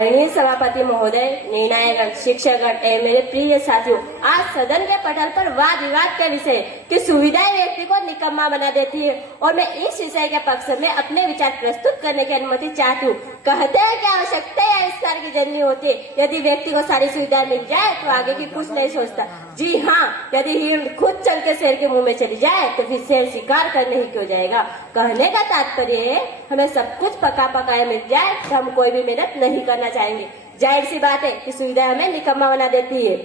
सभापति महोदय, निर्णायक, शिक्षकगण एवं मेरे प्रिय साथियों, आज सदन के पटल पर वाद विवाद के विषय की सुविधाएं व्यक्ति को निकम्मा बना देती है और मैं इस विषय के पक्ष में अपने विचार प्रस्तुत करने की अनुमति चाहती हूँ। कहते हैं कि आवश्यकता या आविष्कार की जननी होती है। यदि व्यक्ति को सारी सुविधाएं मिल जाए तो आगे की कुछ नहीं सोचता। जी हाँ, यदि हिरण खुद चल के शेर के मुंह में चली जाए तो फिर शेर शिकार करने ही क्यों जाएगा। कहने का तात्पर्य है, हमें सब कुछ पका पकाया मिल जाए तो हम कोई भी मेहनत नहीं करना चाहेंगे। जाहिर सी बात है कि सुविधा हमें निकम्मा बना देती है।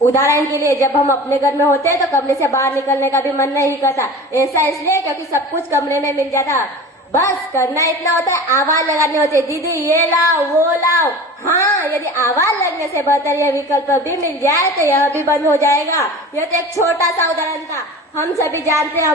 उदाहरण के लिए, जब हम अपने घर में होते हैं तो कमरे से बाहर निकलने का भी मन नहीं करता। ऐसा इसलिए क्योंकि सब कुछ कमरे में मिल जाता। बस करना इतना होता है, आवाज लगानी होती है, दीदी ये लाओ वो लाओ। हाँ, यदि आवाज लगने से बेहतर यह विकल्प भी मिल जाए तो यह भी बंद हो जाएगा। यह तो एक छोटा सा उदाहरण था। हम सभी जानते हैं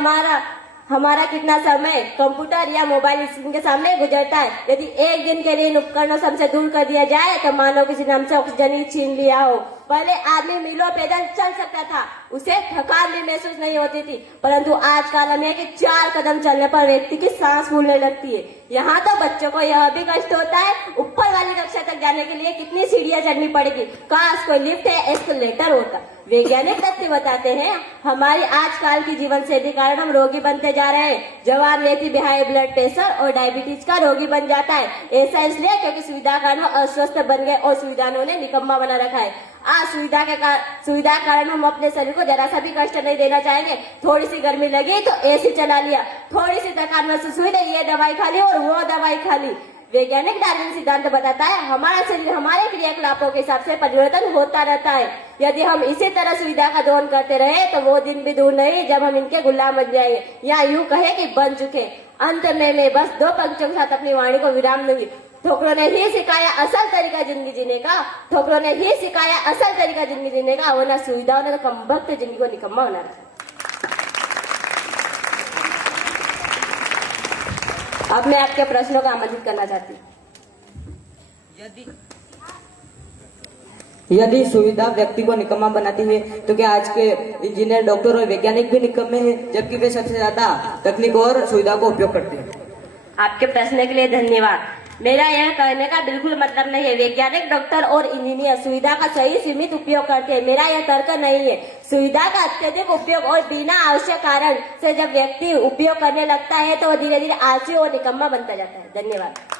हमारा कितना समय कंप्यूटर या मोबाइल स्क्रीन के सामने गुजरता है। यदि एक दिन के लिए इन उपकरणों से हमसे दूर कर दिया जाए तो मानो किसी ने हमसे ऑक्सीजन ही छीन लिया हो। पहले आदमी मीलों पैदल चल सकता था, उसे थकान भी महसूस नहीं होती थी, परंतु आजकल में कि 4 कदम चलने पर व्यक्ति की सांस फूलने लगती है। यहाँ तो बच्चों को यह भी कष्ट होता है, ऊपर वाली कक्षा तक जाने के लिए कितनी सीढ़ियां चढ़नी पड़ेगी। काश कोई लिफ्ट या एस्केलेटर होता। वैज्ञानिक तथ्य बताते हैं, हमारी आजकल की जीवन शैली कारण हम रोगी बनते जा रहे हैं। जवान व्यक्ति भी हाई ब्लड प्रेशर और डायबिटीज का रोगी बन जाता है। ऐसा इसलिए क्योंकि सुविधा कारण अस्वस्थ बन गए और सुविधा ने उन्हें निकम्मा बना रखा है। आज सुविधा कारण हम अपने शरीर को जरा सा भी कष्ट नहीं देना चाहेंगे। थोड़ी सी गर्मी लगी तो एसी चला लिया, थोड़ी सी थकान महसूस हुई तो ये दवाई खा ली और वो दवाई खा ली। वैज्ञानिक डार्विन सिद्धांत बताता है, हमारा शरीर हमारे क्रियाकलापों के हिसाब से परिवर्तन होता रहता है। यदि हम इसी तरह सुविधा का दोहन करते रहे तो वो दिन भी दूर नहीं जब हम इनके गुलाम बन जाएंगे, या यूं कहे कि बन चुके। अंत में मैं बस 2 पंक्तियों के साथ अपनी वाणी को विराम दूंगी। ठोकरों ने ही सिखाया असल तरीका जिंदगी जीने का, ठोकरों ने ही सिखाया असल तरीका जिंदगी जीने का, वरना सुविधाओं ने तो कमबख्त जिंदगी को निकम्मा बना रखा। अब मैं आपके प्रश्नों का आमंत्रित करना चाहती हूँ। यदि सुविधा व्यक्ति को निकम्मा बनाती है तो क्या आज के इंजीनियर, डॉक्टर और वैज्ञानिक भी निकम्मे हैं, जबकि वे सबसे ज्यादा तकनीक और सुविधा को उपयोग करते हैं। आपके प्रश्न के लिए धन्यवाद। मेरा यह कहने का बिल्कुल मतलब नहीं है वैज्ञानिक, डॉक्टर और इंजीनियर सुविधा का सही सीमित उपयोग करते हैं। मेरा यह तर्क नहीं है। सुविधा का अत्यधिक उपयोग और बिना आवश्यक कारण से जब व्यक्ति उपयोग करने लगता है तो वो धीरे धीरे आलसी और निकम्मा बनता जाता है। धन्यवाद।